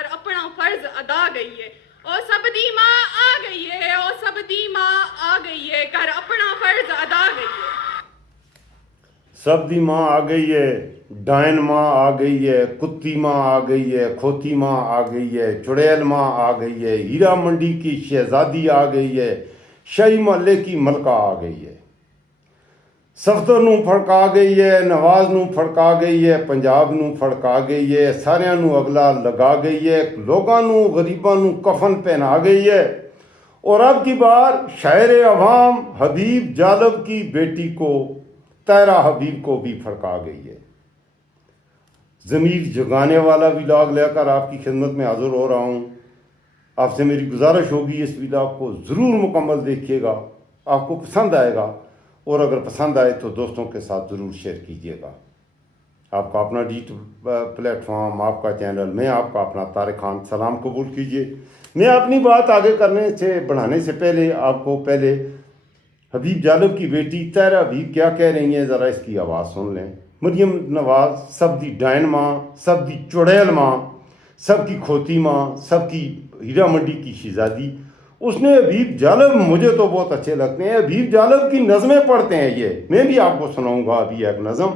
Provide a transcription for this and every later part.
کر اپنا فرض ادا گئی ہے، او سب دی ماں آ گئی ہے، او سب دی ماں آ گئی ہے، کر اپنا فرض ادا گئی ہے۔ سب دی ماں آ گئی ہے، ڈائن ماں آ گئی ہے، کتی ماں آ گئی ہے، کھوتی ماں آ گئی ہے، چڑیل ماں آ گئی ہے، ہیرا منڈی کی شہزادی آ گئی ہے، شاہی محلے کی ملکہ آ گئی ہے، صفدر نو فڑکا گئی ہے، نواز نو فڑکا گئی ہے، پنجاب نو فڑکا گئی ہے، ساریاں نو اگلا لگا گئی ہے، لوگاں نو غریباں نو کفن پہنا گئی ہے۔ اور اب کی بار شاعر عوام حبیب جالب کی بیٹی کو، طاہرہ حبیب کو بھی پھڑکا گئی ہے۔ ضمیر جگانے والا ولاگ لے کر آپ کی خدمت میں حاضر ہو رہا ہوں۔ آپ سے میری گزارش ہوگی اس ولاگ کو ضرور مکمل دیکھیے گا، آپ کو پسند آئے گا، اور اگر پسند آئے تو دوستوں کے ساتھ ضرور شیئر کیجیے گا۔ آپ کا اپنا ڈیجیٹل پلیٹ فارم، آپ کا چینل، میں آپ کا اپنا طارق خان، سلام قبول کیجیے۔ میں اپنی بات آگے بڑھانے سے پہلے آپ کو حبیب جالب کی بیٹی طاہرہ حبیب کیا کہہ رہی ہیں ذرا اس کی آواز سن لیں۔ مریم نواز سب دی ڈائن ماں، سب دی چڑیل ماں، سب کی کھوتی ماں، سب کی ہیرا منڈی کی شہزادی، اس نے حبیب جالب، مجھے تو بہت اچھے لگتے ہیں، حبیب جالب کی نظمیں پڑھتے ہیں یہ، میں بھی آپ کو سناؤں گا ابھی ایک نظم۔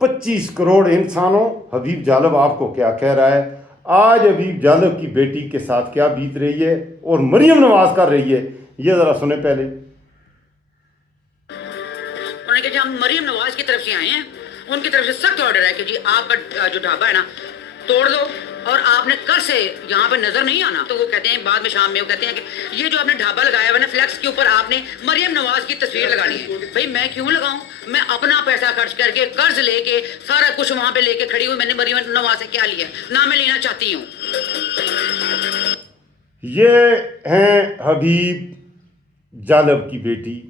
25 کروڑ انسانوں، حبیب جالب آپ کو کیا کہہ رہا ہے، آج حبیب جالب کی بیٹی کے ساتھ کیا بیت رہی ہے اور مریم نواز کر رہی ہے، یہ ذرا سنیں پہلے۔ انہوں نے کہا جی ہم مریم نواز کی طرف سے آئے ہیں، ان کی طرف سے سخت آرڈر ہے کہ جی آپ کا جو ڈھابا ہے نا توڑ دو، اور آپ نے کل سے یہاں پہ نظر نہیں آنا۔ تو وہ کہتے ہیں بعد میں شام میں وہ کہتے ہیں کہ یہ جو آپ نے ڈھابا لگایا ہوا ہے نا فلیکس کے اوپر آپ نے مریم نواز کی تصویر لگانی ہے۔ بھائی میں کیوں لگاؤں، میں اپنا پیسہ خرچ کر کے قرض لے کے سارا کچھ وہاں پہ لے کے کھڑی ہوئی، میں نے مریم نواز سے کیا لیا ہے، نہ میں لینا چاہتی ہوں۔ یہ ہیں حبیب جالب کی بیٹی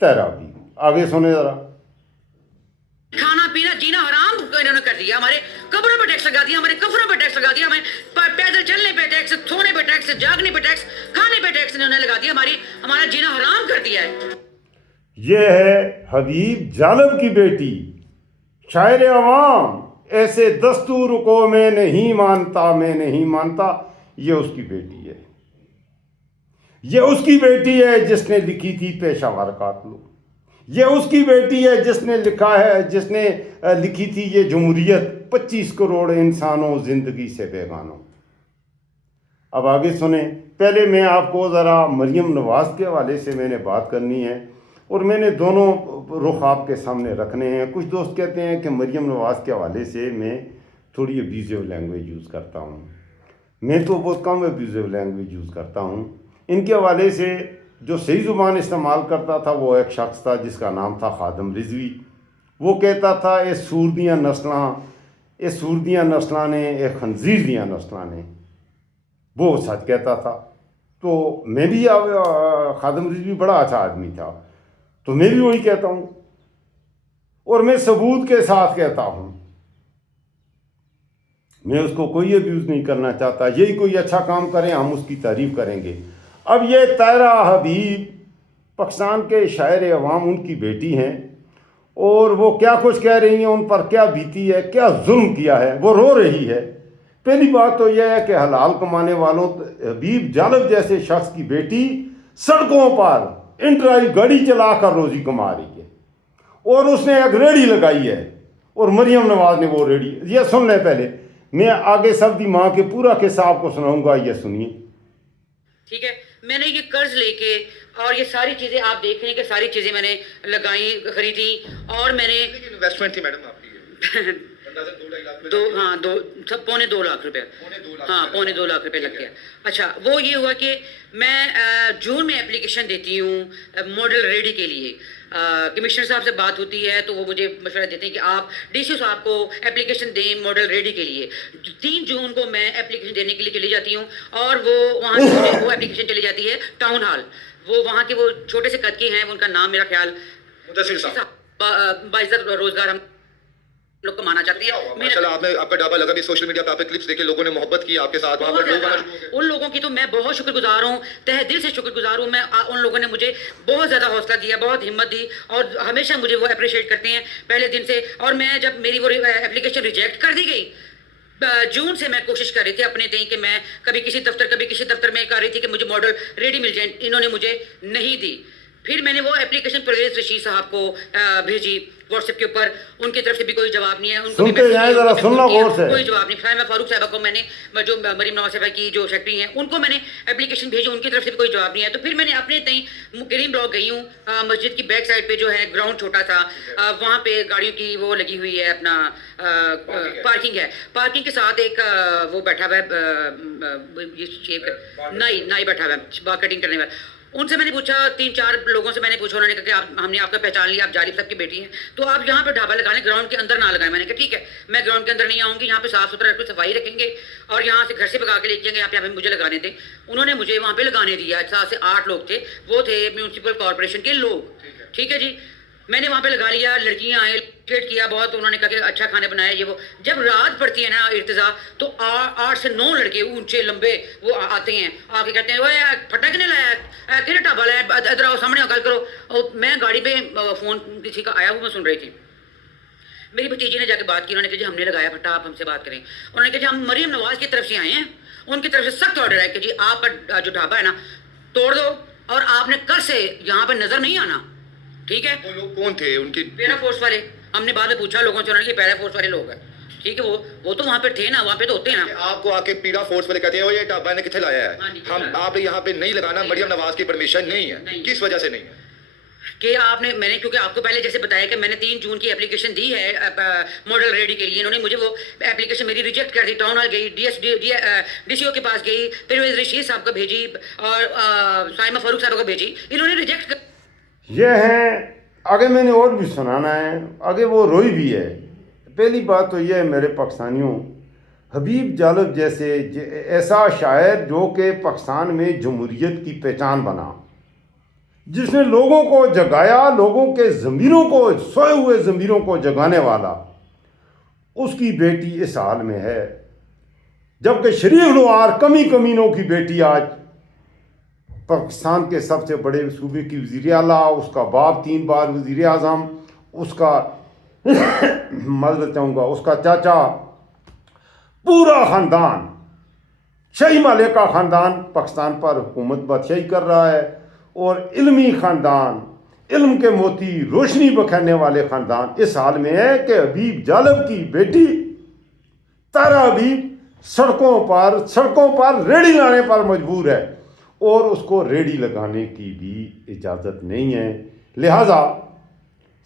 طاہرہ حبیب، آگے سنیں ذرا۔ کھانا پینا جینا حرام انہوں نے کر دیا، ہمارے قبروں پہ ٹیکس لگا دیا، ہمارے کفروں پہ ٹیکس لگا دیا، ہمیں پیدل چلنے پہ ٹیکس، سونے پہ ٹیکس، جاگنے پہ ٹیکس، کھانے پہ ٹیکس انہوں نے لگا دیا، ہمارا جینا حرام کر دیا ہے۔ یہ ہے حبیب جالب کی بیٹی، شاعر عوام، ایسے دستور کو میں نہیں مانتا، میں نہیں مانتا، یہ اس کی بیٹی ہے۔ یہ اس کی بیٹی ہے جس نے لکھی تھی پیشہ ور قاتلو، یہ اس کی بیٹی ہے جس نے لکھی تھی یہ جمہوریت، 25 کروڑ انسانوں زندگی سے بیگانوں۔ اب آگے سنیں، پہلے میں آپ کو ذرا مریم نواز کے حوالے سے میں نے بات کرنی ہے، اور میں نے دونوں رخ آپ کے سامنے رکھنے ہیں۔ کچھ دوست کہتے ہیں کہ مریم نواز کے حوالے سے میں تھوڑی ابیوزو لینگویج یوز کرتا ہوں، میں تو بہت کم ابیوزو لینگویج یوز کرتا ہوں۔ ان کے حوالے سے جو صحیح زبان استعمال کرتا تھا وہ ایک شخص تھا جس کا نام تھا خادم رضوی۔ وہ کہتا تھا اے سور دیاں نسلاں نے، اے خنزیر دیاں نسلاں نے، وہ سچ کہتا تھا۔ تو میں بھی، خادم رضوی بڑا اچھا آدمی تھا، تو میں بھی وہی کہتا ہوں، اور میں ثبوت کے ساتھ کہتا ہوں، میں اس کو کوئی ابیوز نہیں کرنا چاہتا۔ یہی کوئی اچھا کام کریں ہم اس کی تعریف کریں گے۔ اب یہ طاہرہ حبیب پاکستان کے شاعر عوام، ان کی بیٹی ہیں، اور وہ کیا کچھ کہہ رہی ہیں، ان پر کیا بیتی ہے، کیا ظلم کیا ہے، وہ رو رہی ہے۔ پہلی بات تو یہ ہے کہ حلال کمانے والوں، حبیب جالب جیسے شخص کی بیٹی سڑکوں پر ان ڈرائیو گاڑی چلا کر روزی کما رہی ہے، اور اس نے ایک ریڑھی لگائی ہے، اور مریم نواز نے وہ ریڑھی، یہ سن لیں پہلے، میں آگے سب دی ماں کے پورا قصہ آپ کو سناؤں گا، یہ سنیے۔ ٹھیک ہے، میں نے یہ قرض لے کے اور یہ ساری چیزیں آپ دیکھ رہے ہیں کہ ساری چیزیں میں نے لگائی، خریدی، اور میں نے انویسٹمنٹ تھی میڈم آپ کی پونے 2 لاکھ روپے، ہاں پونے 2 لاکھ روپے لگ گیا۔ اچھا، وہ یہ ہوا کہ میں جون میں اپلیکیشن دیتی ہوں ماڈل ریڈی کے لیے، کمشنر صاحب سے بات ہوتی ہے تو وہ مجھے مشورہ دیتے ہیں کہ آپ ڈی سی صاحب کو اپلیکیشن دیں ماڈل ریڈی کے لیے۔ 3 جون کو میں اپلیکیشن دینے کے لیے چلی جاتی ہوں، اور وہ وہاں سے وہ اپلیکیشن چلی جاتی ہے ٹاؤن ہال، وہ وہاں کے وہ چھوٹے سے قد کے ہیں، ان کا نام میرا خیال مدثر صاحب، باعزت روزگار ہم لوگ کو مانا چاہتے ہیں۔ ماشاءاللہ آپ نے، آپ کا ڈھابا لگا بھی، سوشل میڈیا پہ آپ کے کلپس دیکھے، لوگوں نے محبت کی آپ کے ساتھ، وہاں پر لوگ آنا شروع ہو گئے۔ ان لوگوں کی تو میں بہت شکر گزار ہوں، تہ دل سے شکر گزار ہوں میں، ان لوگوں نے مجھے بہت زیادہ حوصلہ دیا، بہت ہمت دی، اور ہمیشہ مجھے وہ اپریشیٹ کرتے ہیں پہلے دن سے۔ اور میں جب میری وہ اپلیکیشن ریجیکٹ کر دی گئی، जून से मैं कोशिश कर रही थी अपने तय कि मैं कभी किसी दफ्तर में कर रही थी कि मुझे मॉडल रेडी मिल जाए, इन्होंने मुझे नहीं दी। फिर मैंने वो एप्लीकेशन परवेज रशीद साहब को भेजी व्हाट्सएप के ऊपर, उनकी तरफ से भी कोई जवाब नहीं है। उनको सुनते जाएं जरा, सुनना गौर से। कोई जवाब नहीं। फाहिमा फारूक साहबा को मैंने, जो मरीम नवाज साहबा की जो सेक्रेटरी हैं, उनको मैंने एप्लीकेशन भेजी, उनकी तरफ से भी कोई जवाब नहीं है। तो फिर मैंने अपने तई ग्रीन ब्लॉक गई हूँ, मस्जिद की बैक साइड पे जो है ग्राउंड छोटा सा, वहाँ पे गाड़ियों की वो लगी हुई है, अपना पार्किंग है, पार्किंग के साथ एक वो बैठा हुआ है नाई बैठा हुआ है बाल कटिंग करने वाला। उनसे मैंने पूछा, 3-4 लोगों से मैंने पूछा, उन्होंने कहा कि हमने आपका पहचान लिया, आप जारिब साहब की बेटी हैं, तो आप यहाँ पे ढाबा लगा लें, ग्राउंड के अंदर ना लगाएं। मैंने कहा ठीक है, मैं ग्राउंड के अंदर नहीं आऊँगी, यहाँ पे साफ सुथरा रखकर सफाई रखेंगे और यहाँ से घर से भगा के ले जाएंगे, यहाँ पे मुझे लगाने दें। उन्होंने मुझे वहाँ पे लगाने दिया। 7 से 8 लोग थे, वो थे म्यूनसिपल कॉरपोरेशन के लोग, ठीक है जी। मैंने वहाँ पे लगा लिया, लड़कियाँ आए, ट्रीट किया बहुत, उन्होंने कहा कि अच्छा खाने बनाए ये वो। जब रात पड़ती है ना इर्तिजा, तो 8 से 9 लड़के ऊंचे लंबे वो आते हैं, आके कहते हैं ओए फटा किने लाया, किने ढाबा लाया, इधर आओ सामने गल करो। और मैं गाड़ी पे फ़ोन किसी का आया हुआ मैं सुन रही थी, मेरी भतीजी ने जाके बात की, उन्होंने कहा जी हमने लगाया फटा, आप हमसे बात करें। उन्होंने कहा जी हम मरीम नवाज की तरफ से आए हैं, उनकी तरफ से सख्त ऑर्डर है कि जी आपका जो ढाबा है ना तोड़ दो और आपने कल से यहाँ पर नजर नहीं आना, ठीक है। वो लोग कौन थे? उनकी पैरा फोर्स वाले, हमने बाद में पूछा लोगों से, उन्होंने कहा पैरा फोर्स वाले लोग हैं, ठीक है। वो तो वहाँ पे थे ना, वहाँ पे तो होते हैं ना। आपको आके पीड़ा फोर्स वाले कहते हैं ये ढाबा ने किथे लाया है, हाँ जी, हम आप यहाँ पे नहीं लगाना, मरियम नवाज की परमिशन नहीं है। नहीं। किस वजह से नहीं है? कि आपने, मैंने क्योंकि आपको पहले जैसे बताया कि मैंने 3 जून की एप्लीकेशन दी है मॉडल रेडी के लिए, इन्होंने मुझे वो एप्लीकेशन मेरी रिजेक्ट कर दी। टाउन हॉल गई, DCO के पास गई, फिर रशीद साहब को भेजी और साइमा फारूक साहब को भेजी, इन्होंने रिजेक्ट कर। ये हैं, आगे मैंने और भी सुनाना है, आगे वो रोई भी है। पहली बात तो ये है मेरे पाकिस्तानियों, हबीब जालब जैसे ऐसा शायर जो कि पाकिस्तान में जमहूरियत की पहचान बना, जिसने लोगों को जगाया, लोगों के ज़मीरों को, सोए हुए ज़मीरों को जगाने वाला, उसकी बेटी इस हाल में है। जबकि शरीफ नवार कमी कमीनों की बेटी आज पाकिस्तान के सबसे बड़े सूबे की वज़ीर आला, उसका बाप 3 बार वज़ीर आज़म, उसका मदद चाहूँगा उसका चाचा, पूरा ख़ानदान, शाही मालिका ख़ानदान पाकिस्तान पर हुकूमत बादशाही कर रहा है। और इल्मी ख़ानदान, इल्म के मोती, रोशनी बखेरने वाले ख़ानदान इस हाल में है कि हबीब जालब की बेटी तारा हबीब सड़कों पर रेडी लाने पर मजबूर है और उसको रेडी लगाने की भी इजाज़त नहीं है। लिहाजा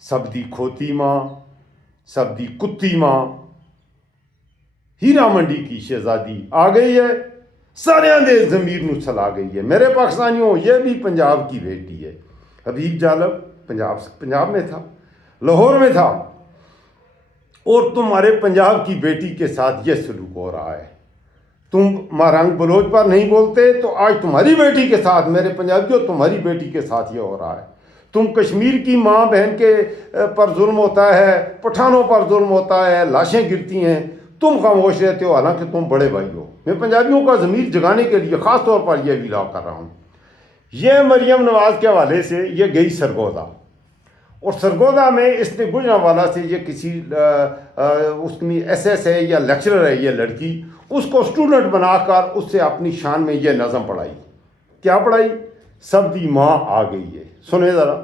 सबदी खोती माँ, सबदी कुत्ती माँ, हीरा मंडी की शहजादी आ गई है, सारियां दे ज़मीर नूं सला गई है। मेरे पाकिस्तानियों, ये भी पंजाब की बेटी है। हबीब जालब पंजाब में था, लाहौर में था, और तुम्हारे पंजाब की बेटी के साथ ये सलूक हो रहा है। तुम मारंग बलोच पर नहीं बोलते, तो आज तुम्हारी बेटी के साथ, मेरे पंजाबियों, तुम्हारी बेटी के साथ ये हो रहा है। तुम कश्मीर की माँ बहन के पर जुल्म होता है, पठानों पर जुल्म होता है, लाशें गिरती हैं, तुम खामोश रहते हो, हालांकि तुम बड़े भाई हो। मैं पंजाबियों का ज़मीर जगाने के लिए ख़ास तौर पर यह विला कर रहा हूँ। यह मरियम नवाज़ के हवाले से ये गई सरगोदा, और सरगोदा में इसने गुजरांवाला से ये किसी उसकी SS है या लेक्चरर है ये लड़की, उसको स्टूडेंट बनाकर उससे अपनी शान में ये नज़म पढ़ाई। क्या पढ़ाई? सबदी माँ आ गई है। सुने ज़रा।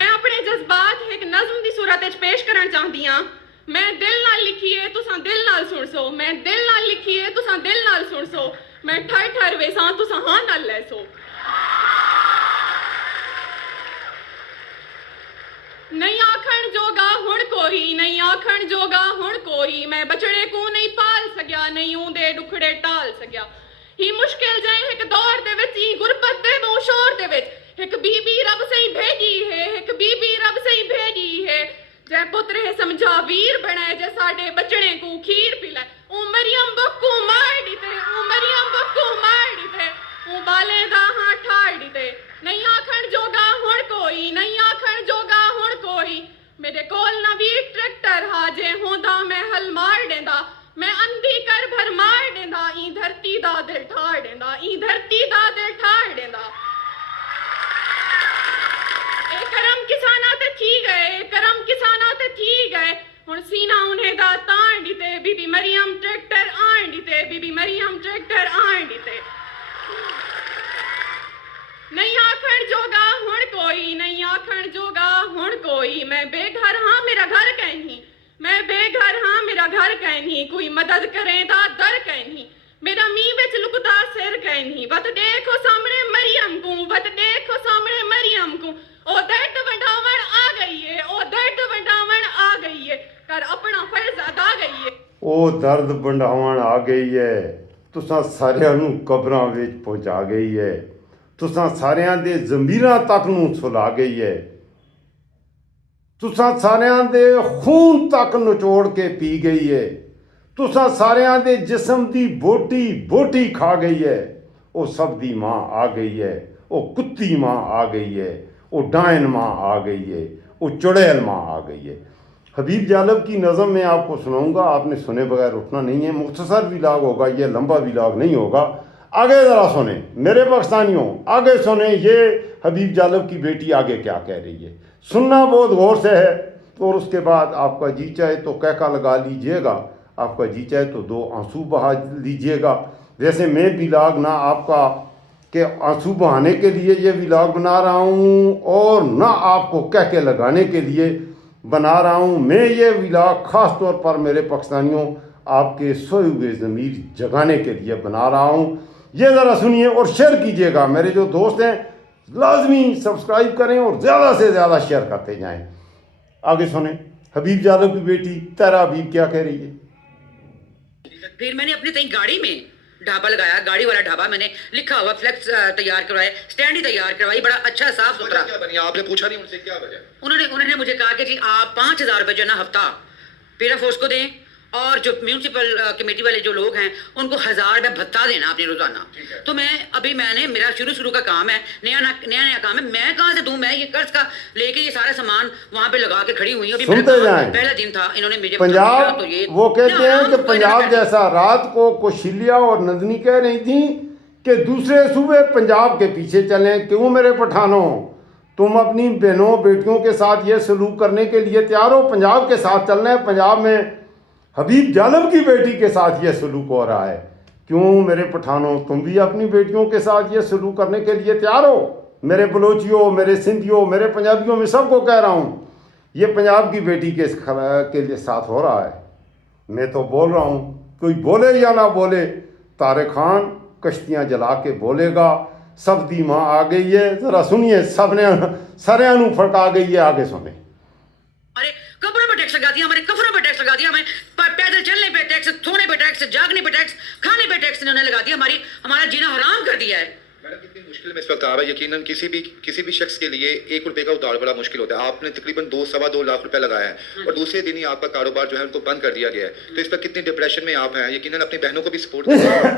मैं अपने जज्बात एक नज़म दी सूरत विच पेश करना चाहती हाँ। मैं दिल नाल लिखी है, तुसां दिल नाल सुन सो। मैं दिल नाल लिखी है, तुसां दिल नाल सुन सो। मैं ठर ठर वेसां, तुसां हाँ नाल लै सो। नहीं आखण जोगा हुण कोई, नहीं आखण जोगा हुण कोई। मैं बचड़े को नहीं पाल सकिया, नहीं ऊंदे दुखड़े टाल सकिया। ही मुश्किल जाए एक दौर दे विच, ही गुरबत दे दो शोर दे विच। एक बीबी रब से ही भेजी है, एक बीबी रब से ही भेजी है। जै पुत्र है समझा वीर बनाए, जै साडे बचड़े को खीर पिलाए। ओ मरियम बक्कू मार दीते, ओ मरियम बक्कू मार दीते, ओ बाले दा हां ठाड़ दीते। नहीं आखण जोगा हुण कोई, नहीं आखण जोगा हुण कोई। मेरे कोल ना वी ट्रैक्टर हा, जे होंदा मैं हल मार देंदा। मैं अंधी कर भर मार देंदा, ई धरती दा दिल ठाड़ देंदा, ई धरती दा दिल ठाड़ देंदा। करम किसाना ते थी गए, करम किसाना ते ਠੀਕ ਹੈ ਹੁਣ ਸੀਨਾ ਉਹਨੇ ਦਾ ਤਾਣ ਦੀ ਤੇ ਬੀਬੀ ਮਰੀਮ ਟਰੈਕਟਰ ਆਣ ਦੀ ਤੇ ਬੀਬੀ ਮਰੀਮ ਟਰੈਕਟਰ ਆਣ ਦੀ ਤੇ ਨਹੀਂ ਆਖਣ ਜੋਗਾ ਹੁਣ ਕੋਈ ਨਹੀਂ ਆਖਣ ਜੋਗਾ ਹੁਣ ਕੋਈ ਮੈਂ ਬੇਘਰ ਹਾਂ ਮੇਰਾ ਘਰ ਕਹਿਨੀ ਮੈਂ ਬੇਘਰ ਹਾਂ ਮੇਰਾ ਘਰ ਕਹਿਨੀ ਕੋਈ ਮਦਦ ਕਰੇ ਦਾ ਦਰ ਕਹਿਨੀ ਮੇਰਾ ਮੀਂਹ ਵਿੱਚ ਲੁਕਦਾ ਸਿਰ ਕਹਿਨੀ ਬਤ ਦੇਖੋ ਸਾਹਮਣੇ ਮਰੀਮ ਕੋ ਬਤ ਦੇਖੋ ਸਾਹਮਣੇ ਮਰੀਮ ਕੋ ਉਹ ਦਰਦ ਵੰਡਾਵਣ ਆ ਗਈ ਏ ਉਹ ਦਰਦ ਵੰਡਾਵਣ ਆ ਗਈ ਏ ਕਰ ਆਪਣਾ ਫਰਜ਼ ਅਦਾ ਗਈ ਏ ਉਹ ਦਰਦ ਵੰਡਾਵਣ ਆ ਗਈ ਹੈ ਤੁਸਾਂ ਸਾਰਿਆਂ ਨੂੰ ਕਬਰਾਂ ਵਿੱਚ ਪਹੁੰਚਾ ਗਈ ਹੈ ਤੁਸਾਂ ਸਾਰਿਆਂ ਦੇ ਜ਼ਮੀਰਾਂ ਤੱਕ ਨੂੰ ਸੁਲਾ ਗਈ ਹੈ ਤੁਸਾਂ ਸਾਰਿਆਂ ਦੇ ਖੂਨ ਤੱਕ ਨਿਚੋੜ ਕੇ ਪੀ ਗਈ ਹੈ ਤੁਸਾਂ ਸਾਰਿਆਂ ਦੇ ਜਿਸਮ ਦੀ ਬੋਟੀ ਖਾ ਗਈ ਹੈ ਉਹ ਸਭ ਦੀ ਮਾਂ ਆ ਗਈ है वो कुत्ती माँ आ गई है वो डायन माँ आ गई है वो चुड़ैल माँ आ गई है। हबीब जालब की नज़म में आपको सुनाऊंगा आपने सुने बगैर उठना नहीं है मुख्तसर व्लॉग होगा ये लंबा व्लॉग नहीं होगा आगे ज़रा सुने मेरे पाकिस्तानियों आगे सुने ये हबीब जालब की बेटी आगे क्या कह रही है सुनना बहुत गौर से है और उसके बाद आपका जी चाहे तो कहका लगा लीजिएगा आपका जी चाहे तो दो आंसू बहा लीजिएगा। वैसे मैं व्लॉग ना आपका के आंसू बहाने के लिए ये व्लॉग बना रहा हूँ और ना आपको कह के लगाने के लिए बना रहा हूँ। मैं ये व्लॉग ख़ास तौर पर मेरे पाकिस्तानियों आपके सोए हुए ज़मीर जगाने के लिए बना रहा हूँ। ये ज़रा सुनिए और शेयर कीजिएगा। मेरे जो दोस्त हैं लाजमी सब्सक्राइब करें और ज़्यादा से ज़्यादा शेयर करते जाएं। आगे सुने हबीब जालब की बेटी तारा हबीब क्या कह रही है। फिर मैंने अपनी तई गाड़ी में ढाबा लगाया गाड़ी वाला ढाबा मैंने लिखा हुआ फ्लेक्स तैयार करवाए स्टैंड ही तैयार करवाई बड़ा अच्छा साफ सुथरा। क्या बनी आपने पूछा नहीं उनसे क्या वजह उन्होंने मुझे कहा कि जी आप 5,000 रुपये जो है ना हफ्ता पेरा फोर्स को दें और जो म्यूनसिपल कमेटी वाले जो लोग हैं उनको 1,000 रुपये भत्ता देना अपने रोजाना। तो मैंने मेरा शुरू का काम है नया काम है मैं कहाँ से दूं मैं ये कर्ज का लेके ये सारा सामान वहाँ पे लगा के खड़ी हुई हूँ। अभी पहला दिन था इन्होंने मुझे पंजाब तो ये वो कहते हैं कि पंजाब जैसा रात को कौशल्या और नंदनी कह रही थी कि दूसरे सूबे पंजाब के पीछे चलें क्यों मेरे पठानों तुम अपनी बहनों बेटियों के साथ ये सलूक करने के लिए तैयार हो पंजाब के साथ चलना है। पंजाब में हबीब जालब की बेटी के साथ ये सलूक हो रहा है क्यों मेरे पठानों तुम भी अपनी बेटियों के साथ ये सलूक करने के लिए तैयार हो। मेरे बलोचियों मेरे सिंधियों मेरे पंजाबियों में सबको कह रहा हूँ ये पंजाब की बेटी के लिए साथ हो रहा है। मैं तो बोल रहा हूँ कोई बोले या ना बोले तारे खान कश्तियाँ जला के बोलेगा सब दी माँ आ गई है। ज़रा सुनिए सबने सारे फड़का गई है। आगे सुने हमारे कपड़ों पे टैक्स लगा दिया हमारे कपड़ों पे टैक्स लगा दिया हमें पैदल चलने पे टैक्स सोने पे टैक्स जागने पे टैक्स खाने पे टैक्स इन्होंने लगा दिया हमारा जीना हराम कर दिया है। मैडम कितनी मुश्किल में इस वक्त आ रहा है यकीनन किसी भी शख्स के लिए 1 रुपए का उधार बड़ा मुश्किल होता है। आपने तकरीबन 2-2.25 लाख रुपए लगाया है और दूसरे दिन ही आपका कारोबार जो है उनको बंद कर दिया गया है तो इस पर कितनी डिप्रेशन में आप हैं यकीनन अपनी बहनों को भी सपोर्ट कर रहे हैं।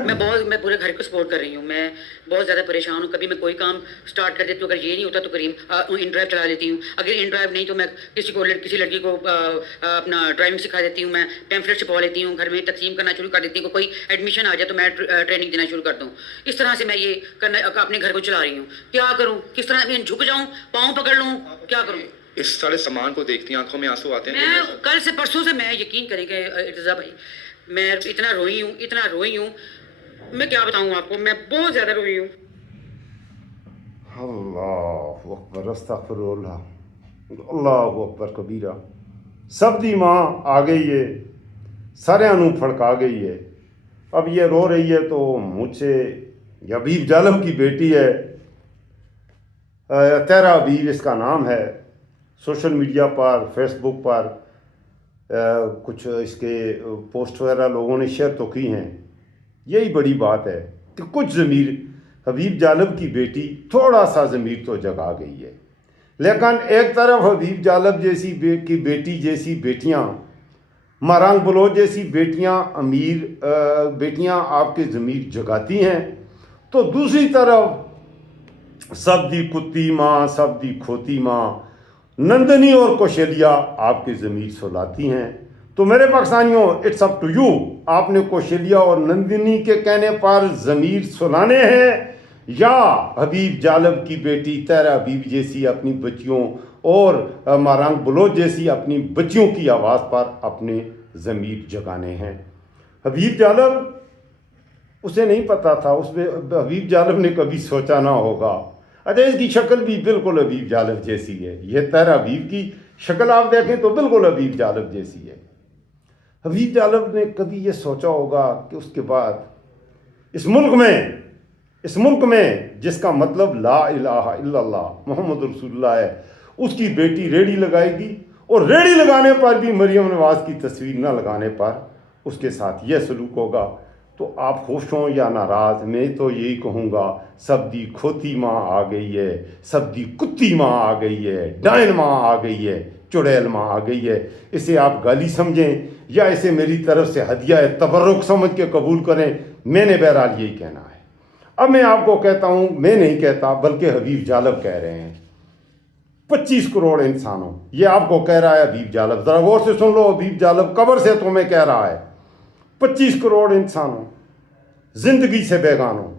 मैं पूरे घर को सपोर्ट कर रही हूँ मैं बहुत ज़्यादा परेशान हूँ। कभी मैं कोई काम स्टार्ट कर देती हूँ अगर ये नहीं होता तो करीम इन ड्राइव चला लेती हूँ अगर इन ड्राइव नहीं तो मैं किसी लड़की को अपना ड्राइविंग सिखा देती हूँ मैं पैम्फलेट छपवा लेती हूँ घर में तकसीम करना शुरू कर देती हूँ कोई एडमिशन आ जाए तो मैं ट्रेनिंग देना शुरू कर दूँ। इस तरह से मैं ये करना अपने घर को चला रही हूँ क्या करूँ किस तरह झुक जाऊँ पाँव पकड़ लूँ क्या करूँ। इस सारे सामान को देखती आंखों में आंसू आते हैं। मैं कल से परसों से मैं यकीन करेंगे इर्तिजा भाई मैं इतना रोई हूँ मैं क्या बताऊँ आपको मैं बहुत ज़्यादा रोई हूँ। अल्लाह अकबर अस्तगफिरुल्लाह अल्लाह अकबर कबीरा सब दी माँ आ गई है सारिਆਂ ਨੂੰ फड़का गई है। अब ये रो रही है तो मुझसे हबीब जालब की बेटी है तारा हबीब इसका नाम है। सोशल मीडिया पर फेसबुक पर कुछ इसके पोस्ट वगैरह लोगों ने शेयर तो की हैं। यही बड़ी बात है कि कुछ ज़मीर हबीब जालब की बेटी थोड़ा सा ज़मीर तो जगा गई है लेकिन एक तरफ हबीब जालब जैसी की बेटी जैसी बेटियां मारंग बलोच जैसी बेटियां अमीर बेटियां आपके ज़मीर जगाती हैं तो दूसरी तरफ सब दी कुत्ती माँ सब दी खोती माँ नंदनी और कौशल्या आपके ज़मीर सुलाती हैं। तो मेरे पाकिस्तानियों इट्स अप टू यू आपने कौशल्या और नंदिनी के कहने पर ज़मीर सुलाने हैं یا حبیب جالب کی بیٹی طاہرہ حبیب جیسی اپنی بچیوں اور مارنگ بلوچ جیسی اپنی بچیوں کی آواز پر اپنے ضمیر جگانے ہیں. حبیب جالب اسے نہیں پتا تھا، اس میں حبیب جالب نے کبھی سوچا نہ ہوگا. اچھا اس کی شکل بھی بالکل حبیب جالب جیسی ہے، یہ طاہرہ حبیب کی شکل آپ دیکھیں تو بالکل حبیب جالب جیسی ہے. حبیب جالب نے کبھی یہ سوچا ہوگا کہ اس کے بعد اس ملک میں جس کا مطلب لا الہ الا اللہ محمد رسول اللہ ہے، اس کی بیٹی ریڑھی لگائے گی، اور ریڑھی لگانے پر بھی مریم نواز کی تصویر نہ لگانے پر اس کے ساتھ یہ سلوک ہوگا. تو آپ خوش ہوں یا ناراض، میں تو یہی کہوں گا سب دی کھوتی ماں آ گئی ہے، سب دی کتی ماں آ گئی ہے، ڈائن ماں آ گئی ہے، چڑیل ماں آ گئی ہے. اسے آپ گالی سمجھیں یا اسے میری طرف سے ہدیہ تبرک سمجھ کے قبول کریں، میں نے بہرحال یہی کہنا ہے. اب میں آپ کو کہتا ہوں، میں نہیں کہتا بلکہ حبیب جالب کہہ رہے ہیں. 25 کروڑ انسانوں، یہ آپ کو کہہ رہا ہے حبیب جالب. ذرا غور سے سن لو، حبیب جالب قبر سے تمہیں کہہ رہا ہے. 25 کروڑ انسانوں، زندگی سے بیگانوں،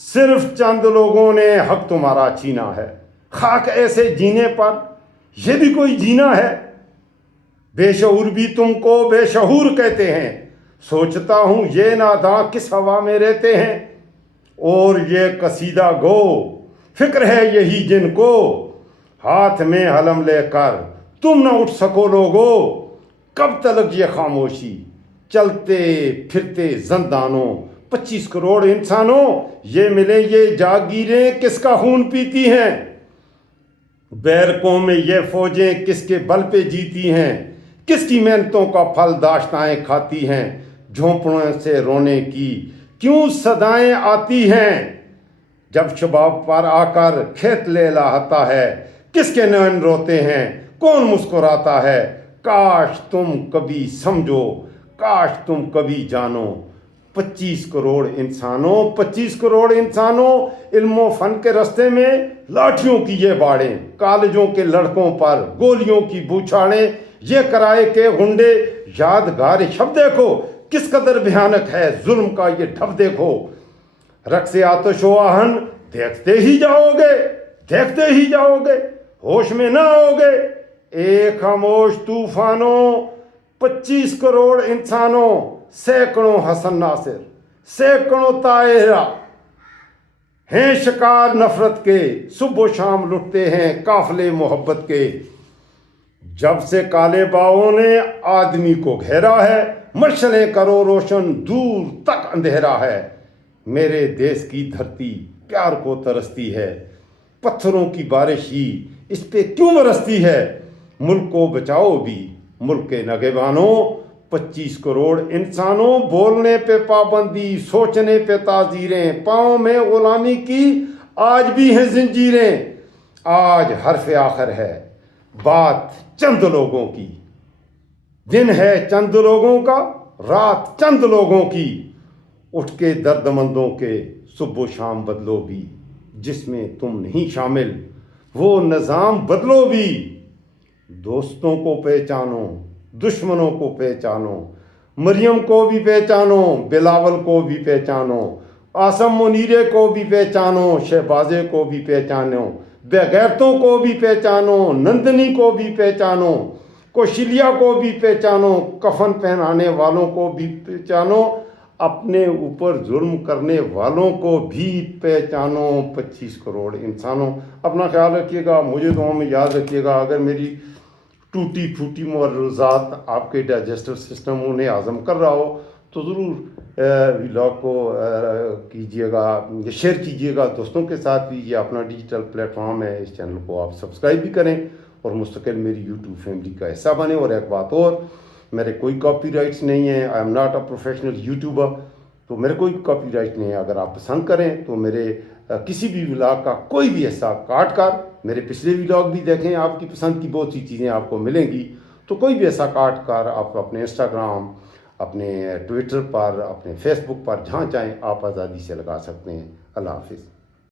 صرف چند لوگوں نے حق تمہارا چھینا ہے. خاک ایسے جینے پر یہ بھی کوئی جینا ہے. بے شعور بھی تم کو بے شعور کہتے ہیں. سوچتا ہوں یہ ناداں کس ہوا میں رہتے ہیں. اور یہ قصیدہ گو فکر ہے یہی جن کو، ہاتھ میں حلم لے کر تم نہ اٹھ سکو لوگو. کب تلک یہ خاموشی چلتے پھرتے زندانوں. 25 کروڑ انسانوں، یہ ملیں یہ جاگیریں کس کا خون پیتی ہیں. بیرکوں میں یہ فوجیں کس کے بل پہ جیتی ہیں. کس کی محنتوں کا پھل داشتائیں کھاتی ہیں. جھونپڑوں سے رونے کی کیوں صدائیں آتی ہیں. جب شباب پر آ کر کھیت لے لاتا ہے، کس کے نین روتے ہیں، کون مسکراتا ہے. کاش تم کبھی سمجھو، کاش تم کبھی جانو. 25 کروڑ انسانوں، علم و فن کے رستے میں لاٹھیوں کی یہ باڑیں، کالجوں کے لڑکوں پر گولیوں کی بوچھاڑیں، یہ کرائے کے گنڈے. یادگار شب دیکھو کس قدر بھیانک ہے ظلم کا یہ ڈھب دیکھو. رقص آتش و آہن دیکھتے ہی جاؤ گے، ہوش میں نہ آؤ گے. ایک خاموش طوفانوں، 25 کروڑ انسانوں، سینکڑوں حسن ناصر، سینکڑوں طاہرہ ہیں شکار نفرت کے. صبح و شام لٹتے ہیں قافلے محبت کے. جب سے کالے باؤں نے آدمی کو گھیرا ہے، مشعلیں کرو روشن دور تک اندھیرا ہے. میرے دیس کی دھرتی پیار کو ترستی ہے، پتھروں کی بارش ہی اس پہ کیوں برستی ہے. ملک کو بچاؤ بھی ملک کے نگہبانوں. 25 کروڑ انسانوں، بولنے پہ پابندی، سوچنے پہ تعزیریں، پاؤں میں غلامی کی آج بھی ہیں زنجیریں. آج حرف آخر ہے، بات چند لوگوں کی. دن ہے چند لوگوں کا، رات چند لوگوں کی. اٹھ کے درد مندوں کے صبح و شام بدلو بھی. جس میں تم نہیں شامل وہ نظام بدلو بھی. دوستوں کو پہچانو، دشمنوں کو پہچانو. مریم کو بھی پہچانو، بلاول کو بھی پہچانو، آسم منیرے کو بھی پہچانو، شہبازے کو بھی پہچانو، بے غیرتوں کو بھی پہچانو، نندنی کو بھی پہچانو، کوشلیا کو بھی پہچانو، کفن پہنانے والوں کو بھی پہچانو، اپنے اوپر ظلم کرنے والوں کو بھی پہچانو. 25 کروڑ انسانوں. اپنا خیال رکھیے گا، مجھے دعاؤں میں یاد رکھیے گا. اگر میری ٹوٹی پھوٹی ملحوظات آپ کے ڈائجسٹو سسٹم انہیں ہضم کر رہا ہو تو ضرور ولاگ کو کیجیے گا، شیئر کیجیے گا دوستوں کے ساتھ بھی. یہ اپنا ڈیجیٹل پلیٹ فارم ہے، اس چینل کو آپ سبسکرائب بھی کریں اور مستقل میری یوٹیوب فیملی کا حصہ بنیں. اور ایک بات اور، میرے کوئی کاپی رائٹس نہیں ہیں. I am not a professional YouTuber, تو میرے کوئی کاپی رائٹ نہیں ہے. اگر آپ پسند کریں تو میرے کسی بھی ولاگ کا کوئی بھی حصہ کاٹ کر میرے پچھلے ولاگ بھی دیکھیں، آپ کی پسند کی بہت سی چیزیں آپ کو ملیں گی. تو کوئی بھی ایسا کاٹ کر آپ اپنے انسٹاگرام، اپنے ٹویٹر پر، اپنے فیس بک پر جہاں چاہیں آپ آزادی سے لگا سکتے ہیں. اللہ حافظ.